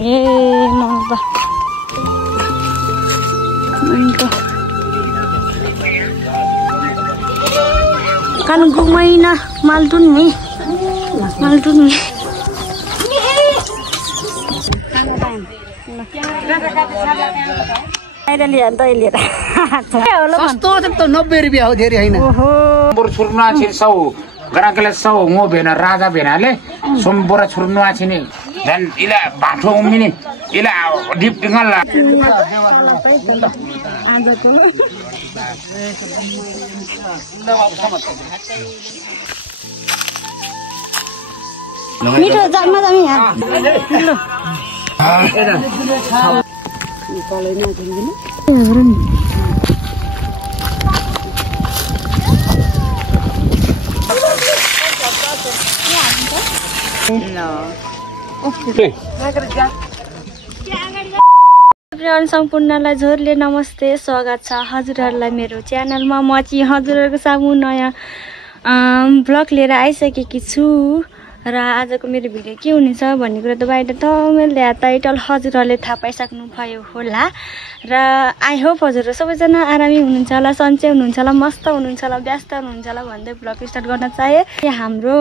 kan gumaina maldun mi सस्तो त 90 रुपैयाँ हो धेरै हैन बोर छुर्नु आछिन 100 ग्राहकले 100 मो भेन राजा भेनाले सोमबोरा छुर्नु आछिने झन् इला बाठो उम्मिने इला डिप टिंगल मिठो जामा जामी यहाँ सम्पूर्णलाई झोरले नमस्ते स्वागत छ हजुरहरूलाई मेरो च्यानलमा। म चाहिँ हजुरहरूको सामु नयाँ ब्लग लिएर आइसकेकी छु र आजको मेरो भिडियो के हुनेछ भन्ने कुरा त बाहिर थमेलले टाइटल हजुरहरूले थाहा पाइसक्नु भयो होला र आई होप हजुरहरू सबैजना आरामै हुनुहुन्छ होला, सन्चै हुनुहुन्छ होला, मस्त हुनुहुन्छ होला, व्यस्त हुनुहुन्छ होला भन्दै ब्लग स्टार्ट गर्न चाहे। हाम्रो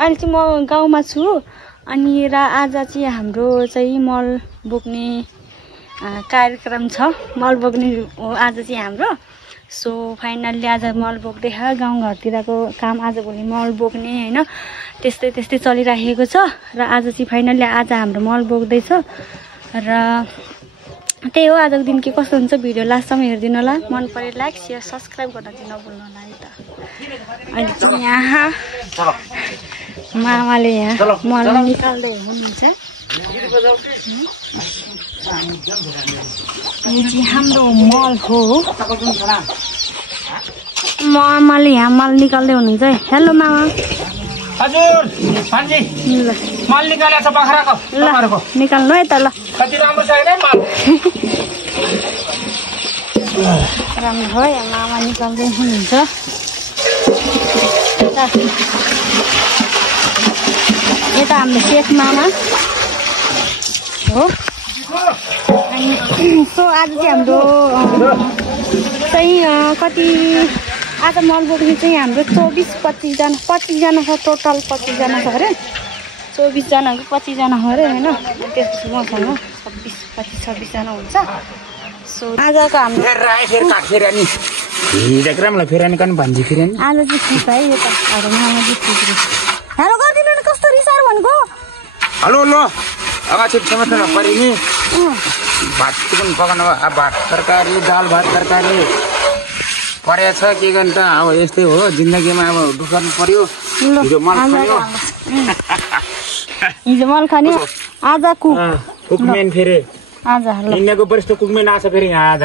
अहिले चाहिँ म गाउँमा छु अनि र आज चाहिँ हाम्रो चाहिँ मल बोक्ने कार्यक्रम छ। मल बोक्ने हो आज चाहिँ हाम्रो। सो फाइनल्ली आज मल बोक्दै गाउँघरतिरको काम आजभोलि मल बोक्ने होइन त्यस्तै चलिराखेको छ र आज चाहिँ फाइनल्ली आज हाम्रो मल बोक्दैछ र त्यही हो आजको दिन के कस्तो हुन्छ भिडियो लास्टसम्म हेरिदिनु होला। मन परे लाइक शेयर सब्सक्राइब गर्न चाहिँ नभुल्नु होला है त। अहिले चाहिँ यहाँ मामाले यहाँ मल निकाल्दै हुनुहुन्छ। यो चाहिँ हाम्रो मल हो। मामाले यहाँ मल निकाल्दै हुनुहुन्छ है। हेलो मामा। हजुर भान्जी मल निकालेछ बाख्राको ल निकाल्नु है त। ल कति राम्रो छ हैन मल राम्रो हो। यहाँ मामा निकाल्दै हुनुहुन्छ। यता हाम्रो शेख मामा हो। अनि सो आज चाहिँ हाम्रो चाहिँ कति आज मल बोक्ने चाहिँ हाम्रो 24-25 जना 25 जना छ। टोटल 25 जना छ अरे। 24 जनाको 25 जना हो अरे होइन। त्यसपछि मसँग 26 जना हुन्छ। सो आजको हाम्रो आज चाहिँ ठिक है। यो त हाम्रो मामा चाहिँ ठिक रे। हेलो गरिदिनु नि कस्तो रिसार भनेको। हेलो ल अगाडि समस्या परि नि भात पनि पकाउनु भात तरकारी दाल भात तरकारी परेछ के गर्नु त अब यस्तै हो जिन्दगीमा। अब दुःख गर्नु पर्यो। हिजो मल खाने आज कुकमेन फेरि आज इन्डियाको वरिष्ठ कुकमेन आछ फेरि यहाँ आज।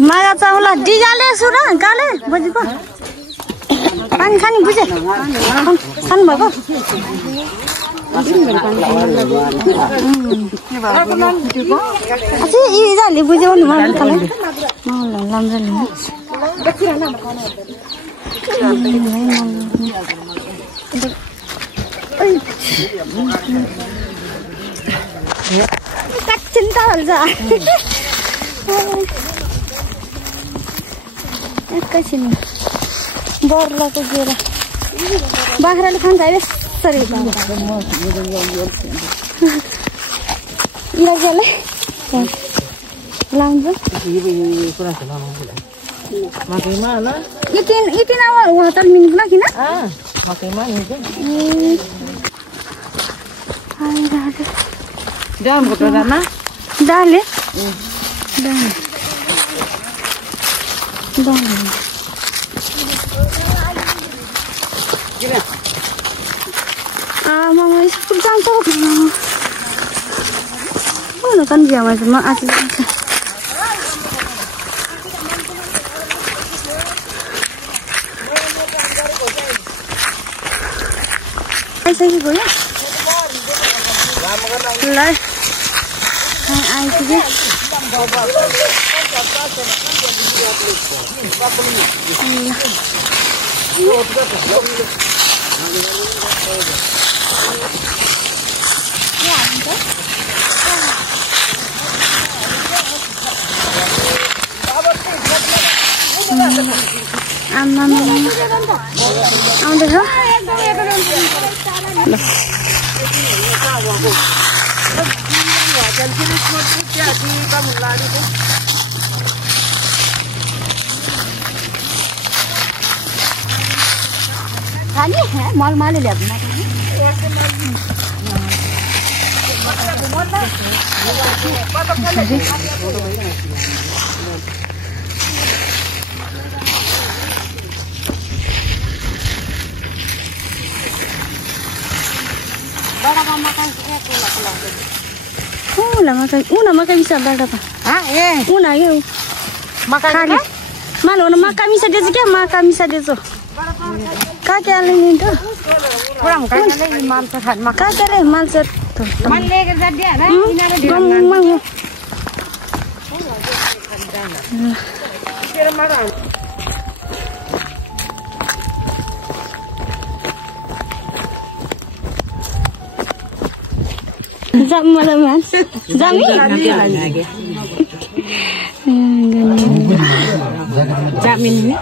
मागा चाउला डिगाले सुर काले बुझ्यो पानी खाने बुझे खानु भएको यिनीहरूले बुझ्यो भने मलाई चिन्ता हाल्छ एकैछिन बर्लाको गेरा बाख्राले खान्छ है यसरी लाउँछ इतिन अब होटल मिनिट नकिन डाले मामा स्कुल जान्छ kan biama cuma asli ऐसे ही बोला ला आई थी माल ले makan bisa berapa? Una yuk. Makan malu makan bisa dia juga makan bisa dia tu. Kakek alin itu. Kurang kakek alin mal sehat makan. Kakek alin mal sehat. Mal lega jadi ada. Ini ada di dalam. Kira marah. Zam malaman. Zami. Zamin ni.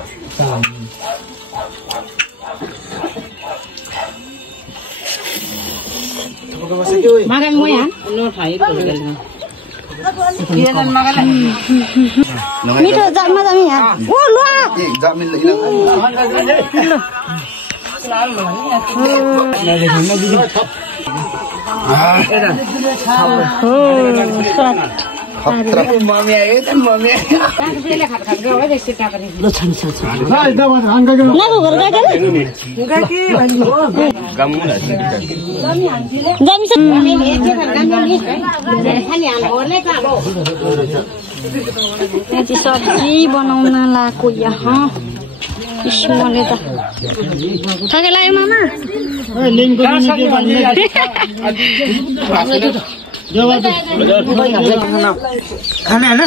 Makan mo yan? Mito zam madami yan. Oh, luwa. Zamin lang. Mami ayo kan mami. सब्जी बनाउन लाको यहाँ इस्मले त ठगे लाग्यो मामा खाना है ना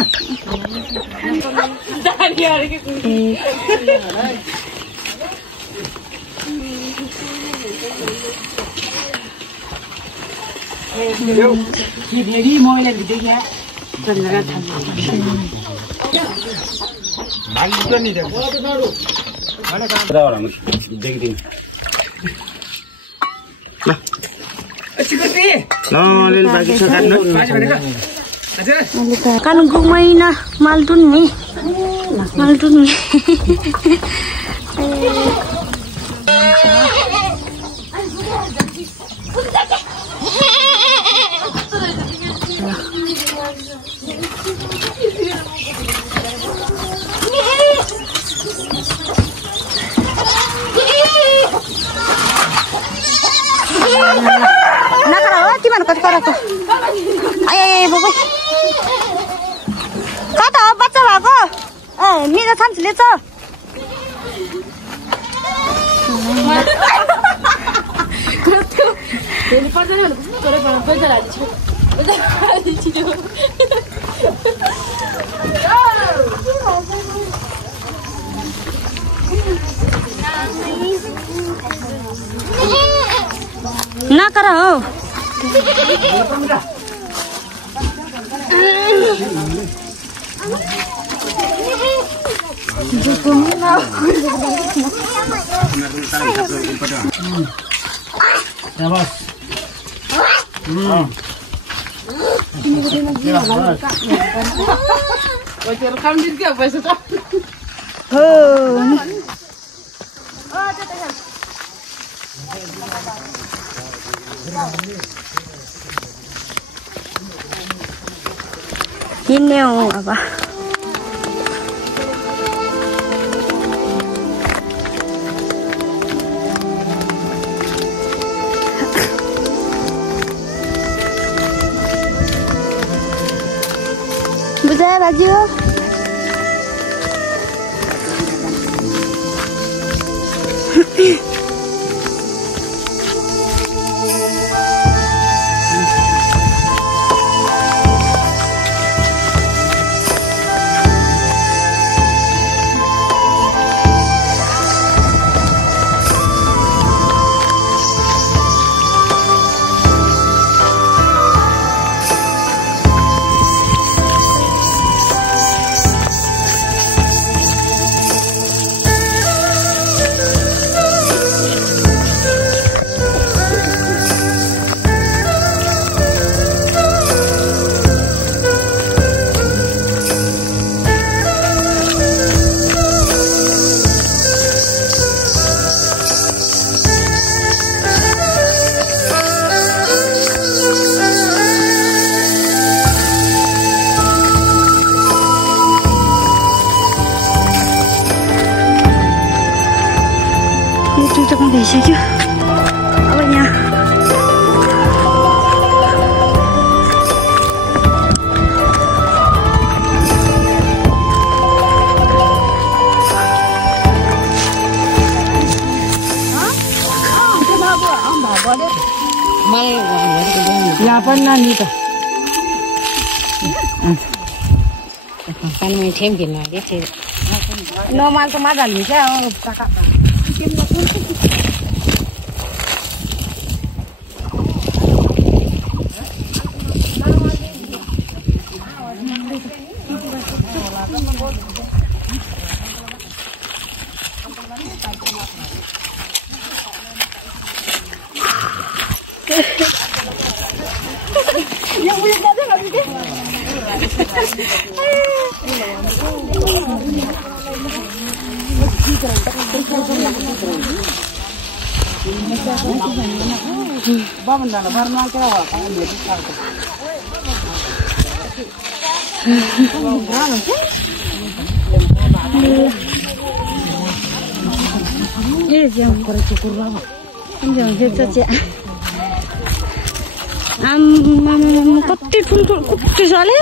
kan gumaina maldun ni kata baca lagu mina tansi leco ना करो ini apa Bisa Raju भइसक्यो अब यहाँ यहाँ पनि नानी त पानीमा ठेम खेल्नु आएको थियो नमाल त मजा हाल्नु क्या कति ठुल्ठुलो कति साले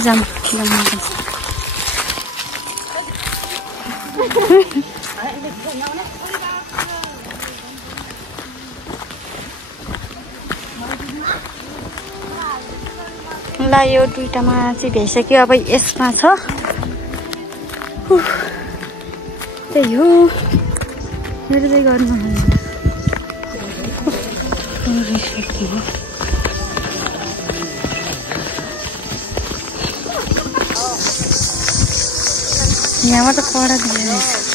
jam. ला यो दुईटामा चाहिँ भइसक्यो अब यसमा छ त्यही हो मेरो चाहिँ गर्नु यहाँबाट कडा दिएर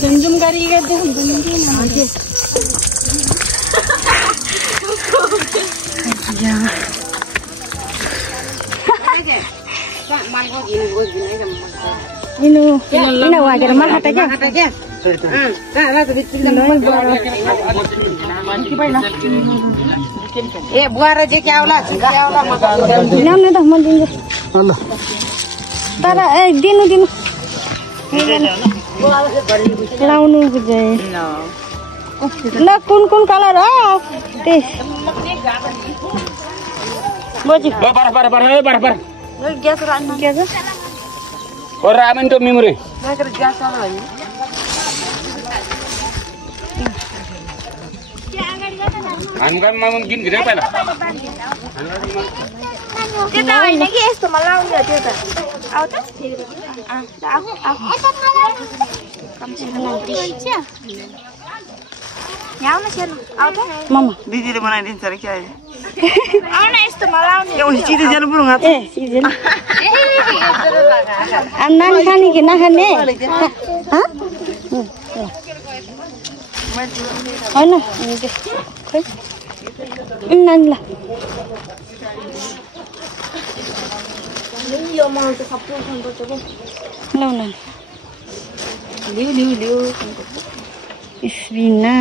झुमझुम गरिरहेको ए बुवा जे क्या होला ल्याउनु त म दिन्छु तर ए दिनु दिनु लाउनु बुझे ल कुन कुन कलर हो त्यस बोजू बराबर ग्यास राख्नु के छ और रामेन तो मेमोरी ग्यास वाला हो हामी मामन किन गिरे पहिला त्यो त हैन कि यस्तोमा लाउने हो त्यो त आउ त मम्मा दिदीले बनाइदिन्छ अरे क्या आउन यस्तोमा लाउने सिधै जानु पुरुङ ए सिजन नानी खाने कि नखाने होइन खै नानी ल लाउन लिउ स्पिना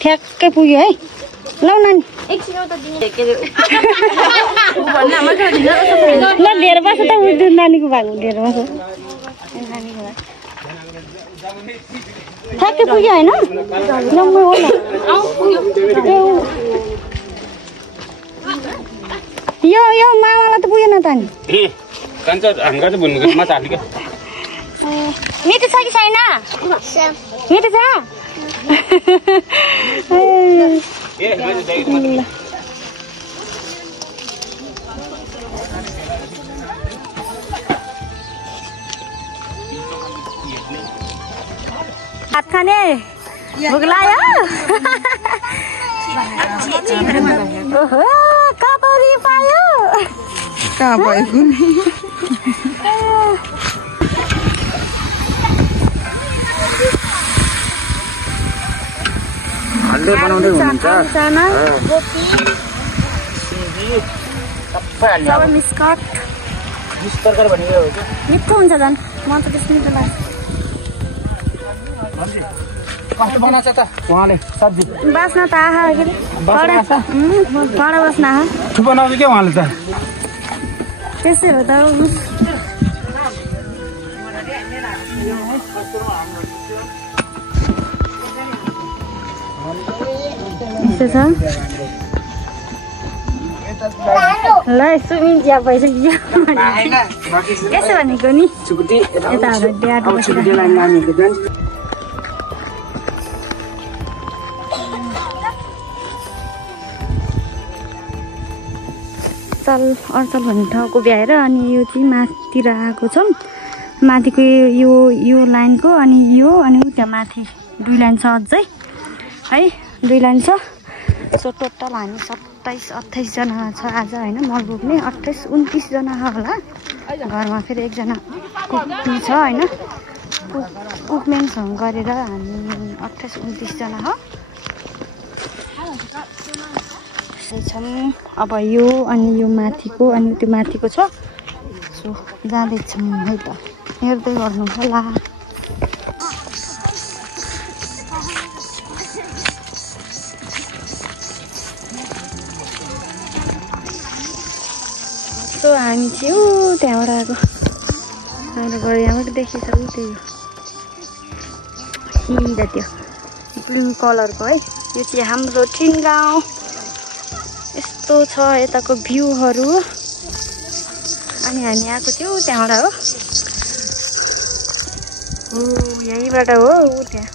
ठ्याक्कै पुग्यो है लौ नानी ल लिएर बस्छ त नानीको भाग लिएर बस्छ नानीको भाग ठ्याक्कै पुग्यो होइन नम्बर हो यो मामालाई त पुगेन त नि मिठो छ कि छैन मिठो छ भात खाने भोक लाग्यो ओहो कपरी पायो कहाँ पायो हल्दै बनाउँदै हुनुहुन्छ मिठो हुन्छ झन् म त त्यस्तो मिठो लाग्छ उहाँले सब्जी बास्न त आहा के कडा बस्न आहा थुप बनाउँछ क्या उहाँले त त्यसै हो त छ ल सुमिन चिया भइसक्यो यसो भनेको नि यता अर्चल भन्ने ठाउँको भ्याएर अनि यो चाहिँ माथितिर आएको छौँ माथिको यो लाइनको अनि यो अनि त्यहाँ माथि 2 लाइन छ अझै है 2 लाइन छ सो टोटल हामी 27-28 जना छ आज होइन मल बोक्ने 28-29 जना होला घरमा फेरि एकजना कुक्ने छ होइन कुकमेनसँग गरेर हामी 28-29 जना हो छौँ अब यो अनि यो माथिको अनि त्यो माथिको छ सो जाँदैछौँ है त हेर्दै गर्नु होला सो हामी चाहिँ त्यहाँबाट आएको अहिले गएर यहाँबाट देखिन्छ त्यही हो सिधा त्यो ब्लु कलरको है यो चाहिँ हाम्रो टिन गाउँ यस्तो छ यताको भ्यूहरू अनि हामी आएको थियौँ त्यहाँबाट हो यहीँबाट हो त्यहाँ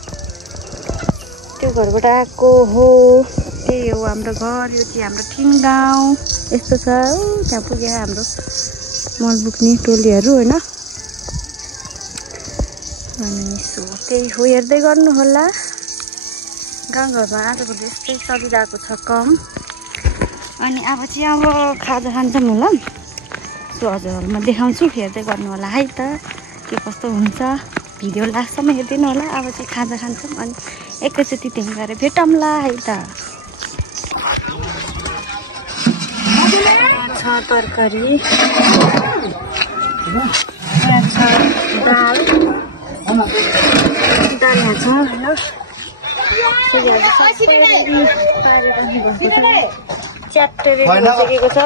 त्यो घरबाट आएको हो त्यही हो हाम्रो घर यो चाहिँ हाम्रो टिन गाउँ यस्तो छ त्यहाँ पुगेर हाम्रो मल बोक्ने टोलीहरू होइन अनि सो त्यही हो हेर्दै गर्नु होला गाउँघरमा आजको यस्तै चलिरहेको छ कम अनि अब चाहिँ अब खाजा खान्छौँ होला सो हजुरहरूमा देखाउँछु हेर्दै गर्नु होला है त के कस्तो हुन्छ भिडियो लास्टसम्म हेरिदिनु होला अब चाहिँ खाजा खान्छौँ अनि एकैचोटि त्यहीँ गएर भेटौँला है त छ तरकारी दाल यहाँ छ च्याटेर भइसकेको छ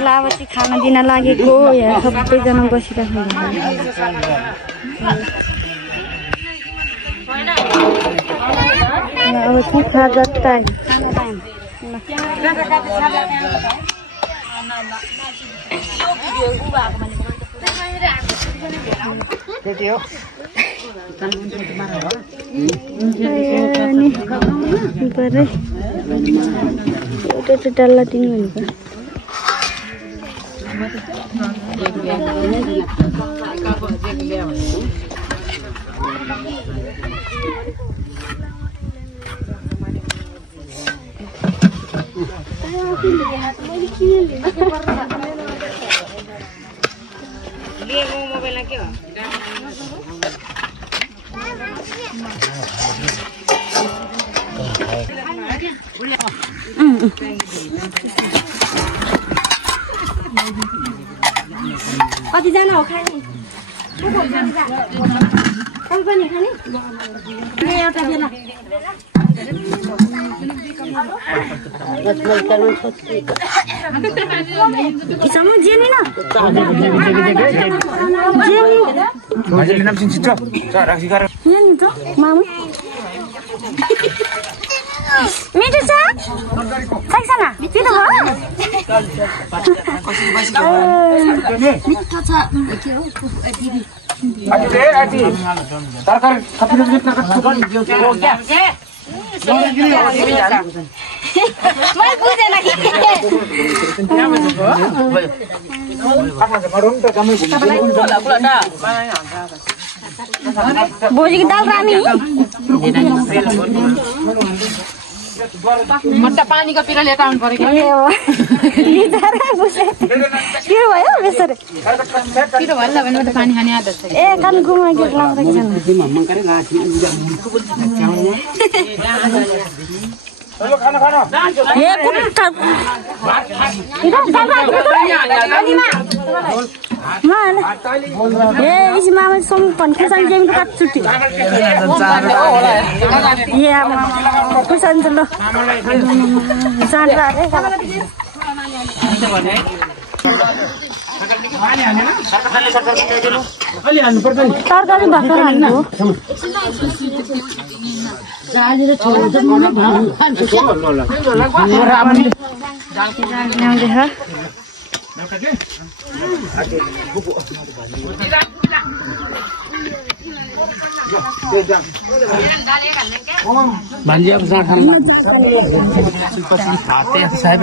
ल अब चाहिँ खाना दिन लागेको यहाँ सबैजना बसिराख्नु अब चाहिँ खाजा टाइम त्यति हो एउटा डल्ला दिनु भनेको कतिजना हो खाने पनि खाने एउटा बेला Sama Jenny na. Jenny nam sin cicok. Cara sekarang. Jenny tu, mama. Minta sah? Saya sana. Tidak apa? Adi. Tarkar kapitan kita ketukan. Mai kuda lagi. Boji kita dalam ni. मट्टा पानी का पिरा लेता हूं करे लिटर है बुसे के भयो बेसर पिरो भल्ला भने मट्टा पानी खाने आदत छ ए कान घुमा के लाउँदा के छैन मम्मा करे गाठी चलो खाना ए कुन था इधर जाबा मान ए इस मामा सम पन खुसन जेम का छुट्टी ये मामा खुसन चलो जान रा रे तरकारी भर्खर हाल्नु भांजी अब साथ हम खाते हैं साहब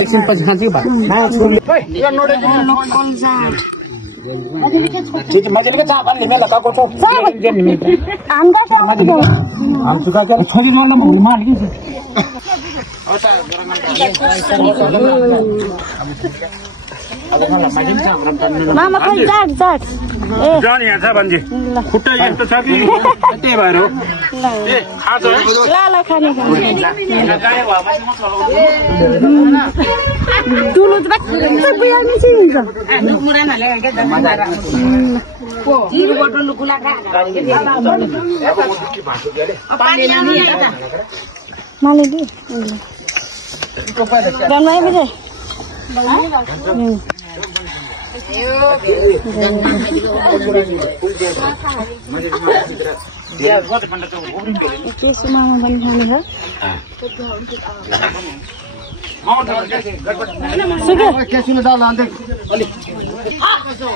एक सिंपल खांसी बात हां छोड़ ले ये नोड़े ठीक मजे लेके चाप ले मैं लगा को तो आंदा तो हम सुखा के छोड़ी मारना भूल मार के मामा खाली जाट जाट ए जान यहाँ छ भन्जी खुट्टा यस्तो छ कि त्यही भएर हो ए खाछ है ला खाने दुलो त बाक्कै बिहान चाहिँ हुन्छ मुरान हाले के दमादार को जीरो बोतल गुला खा पानी ल्याउनु यता माने दि रनमाइ बिजे के सुमामा पनि खाने छ एकछिन दाल लाँदै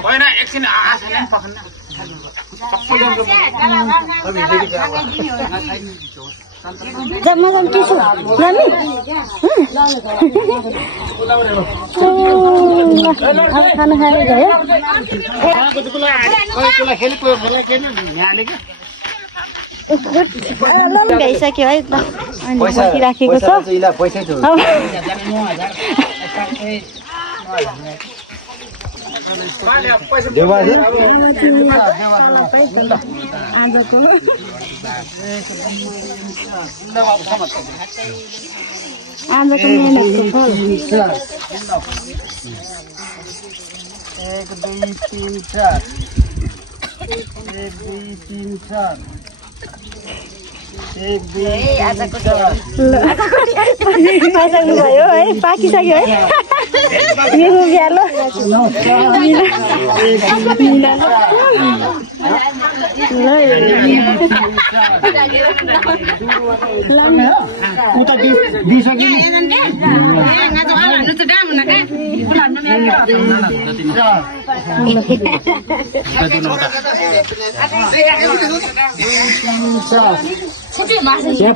होइन एकछिन आँसुले पखन्न जम्मा जम के छु नानी अब खाना खाने गयो भइसक्यो है त अनि राखेको छ आजको मेहनतको फल 1 2 3 4 1 2 3 4 भयो है पाकिसक्यो है मेरो ब्यालो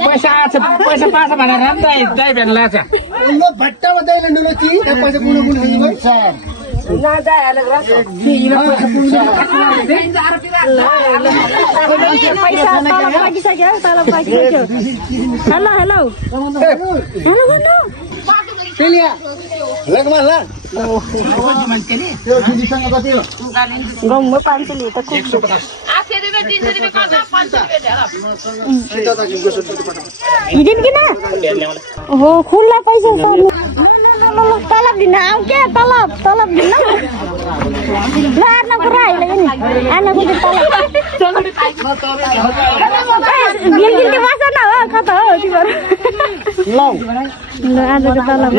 पैसा पैसा पास भनेर दाइ भेट लाग्छ भट्टामा दाइले नुलो कि पैसा पुनो पुनो दिन्छ हेलो हेलो गाउँमा 500 लिएर त हिँडिन किन ओहो खुल्ला पैसा ल तलब दिन आऊ के तलब दिन ल आर्नको राइले नि आर्नको चाहिँ तलब गिल्टी बस्छ न हो कता हो तिम्रो ल आजको तलब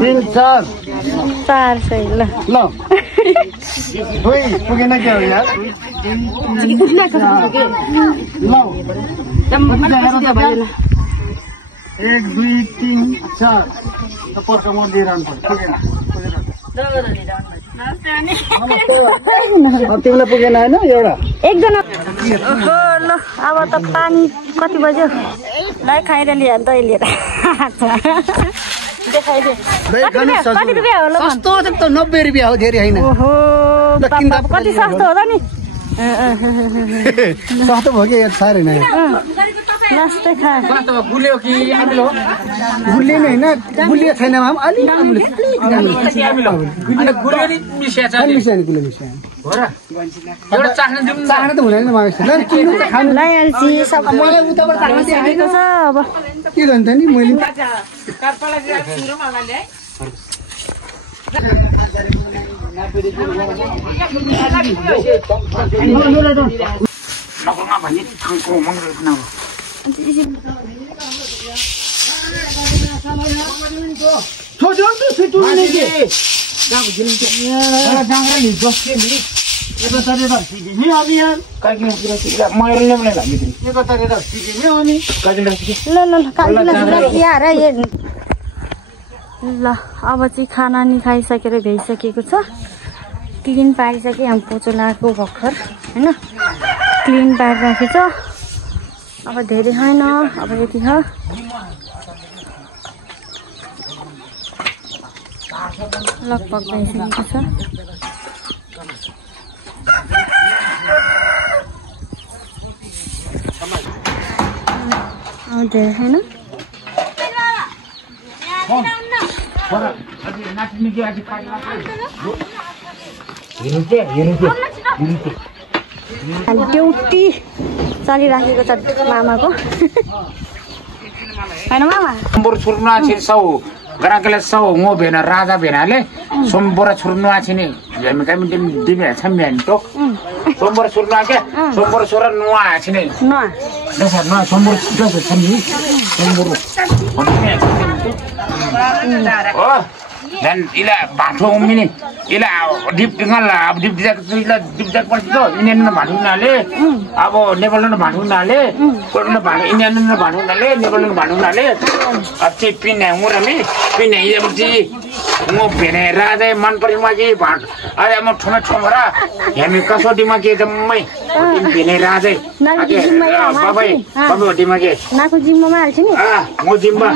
3 4 400 ल दुई पुगेन के हो यार ल 1 2 3 4 पर्छ म दिइरहनु पर्छ पुगेन तिमीलाई पुगेन होइन एउटा एकजना ओहो ल अब त पानी कति बज्यो ल खाएर लिएर त लिएर देखाइदे कति रुपियाँ हो ल सस्तो त 90 रुपियाँ हो धेरै हैन ओहो कति सस्तो हो त नि सस्तो भयो कि साह्रै नै लास्टै खा गुलियो कि आमिलो गुलियो नि हैन गुलियो छैन माम अलि आमिलो अनि गुलियो नि मिसिया छ नि मिसिया नि गुलियो मिसिया हो र एउटा चाख्न दिउँ चाख्न त हुँदैन माम ल किन त खानु ल एलसी सब मलाई उताबाट चाख्न दिएको छ अब के भन्छ नि मैले नगरमा भन्ने ठाउँको मङ्गल न ल अब चाहिँ खाना नि खाइसकेर भ्याइसकेको छ क्लिन पारिसके हामी पोचो लगाएको भर्खर होइन क्लिन पारिराखेको छ अब धेरै होइन अब यति छ लगभग भइसकेको छ धेरै होइन ड्युटी चलिराखेको छ मामाको होइन मामा छोड्नु आएको छ सौ ग्राहकले सौ म भेन राजा भेनाले सोमबोरा छोड्नु आएको छ नि हामी दिमे छम भ्यान टोक सोमबोरा छोड्नु आएको क्या सोमबोरा छोरा नुवा आएको छ नि नुवा सोमबोरा छ नि सोमबोरा हो झन् इला भाँठो उम्मिने इला डिप्जाक पर्छ त इन्डियनमा भाँडो उनीहरूले अब नेपालमा भाँडो उनीहरूले कोटमा भाँडो इन्डियनमा भाँडो उनीहरूले नेपालमा भाँडो उनीहरूले अब चाहिँ पिन्ने मुरामी पिन्ने हिजोपछि म भेने राजा मन पऱ्यो म कि भाँड अहिले म ठुलो ठुलो र हामी कसोटीमा के जम्मै भेने राजै बाबै होटीमा के नाको जिम्मामा हाल्छ नि म जिम्मा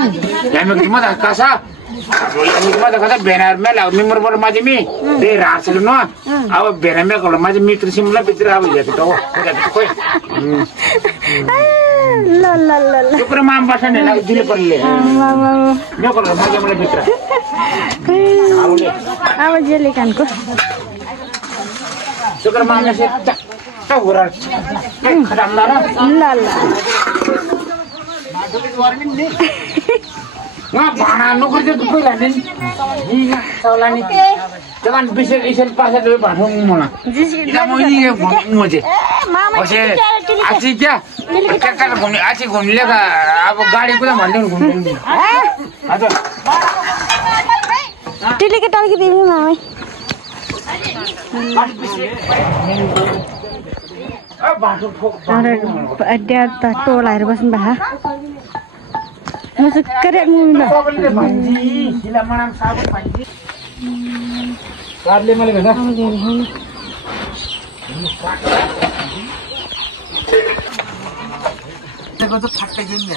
हामी जिम्मा त कसा भेनार मेला मिम्बर माझी त्यही रासेल न अब भेना मेल माझी मित्र सिमला भित्र अब खोइ शुक्र माम बस्छ नि दिनु पर्ने मेकल माझी मलाई भित्र अब जेले कानको शुक्र मामले चाहिँ चट्ट हुरा खटाम्दा र भाँडा नोकर चाहिँ पहिला नि जगान विशेष इसेल पासे भाँडो मलाई म चाहिँ आछि क्या घुम्ने आछि घुम्ने अब गाडी कुदा भन्दै घुम्नु हजुर टिलिके टालिके दिनु मामै ड्याड त टोलाएर बस्नु भए म चाहिँ करेक्ट मुला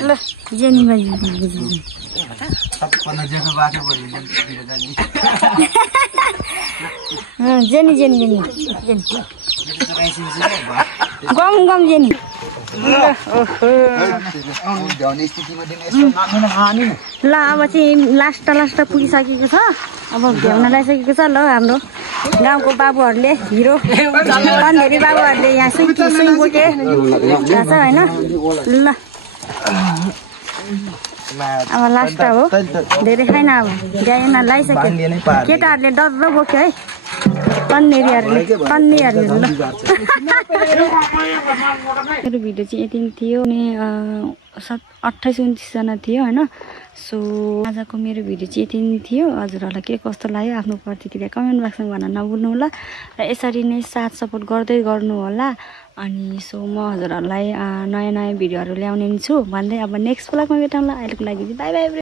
ल जेनीमा जेनी जेनी जेनी गम गम जेनी ल अब चाहिँ लास्ट पुगिसकेको छ अब भ्याउन लागिसकेको छ ल हाम्रो गाउँको बाबुहरूले हिरो अन्धेरी बाबुहरूले यहाँ सुइङ बोके छ होइन ल अब लास्ट हो धेरै छैन अब गाईमा लगाइसक्यो केटाहरूले डर बोक्यो है कन्नेरीहरूले ल मेरो भिडियो चाहिँ यति थियो अनि 28-29 जना थियो होइन सो आजको मेरो भिडियो चाहिँ यति थियो हजुरहरूलाई के कस्तो लाग्यो आफ्नो प्रतिक्रिया कमेन्ट बक्समा भन्न नभुल्नु होला र यसरी नै साथ सपोर्ट गर्दै गर्नु होला अनि सो म हजुरहरूलाई नयाँ भिडियोहरू ल्याउने छु भन्दै अब नेक्स्ट ब्लगमा भेटौँला अहिलेको लागि बाई बाई।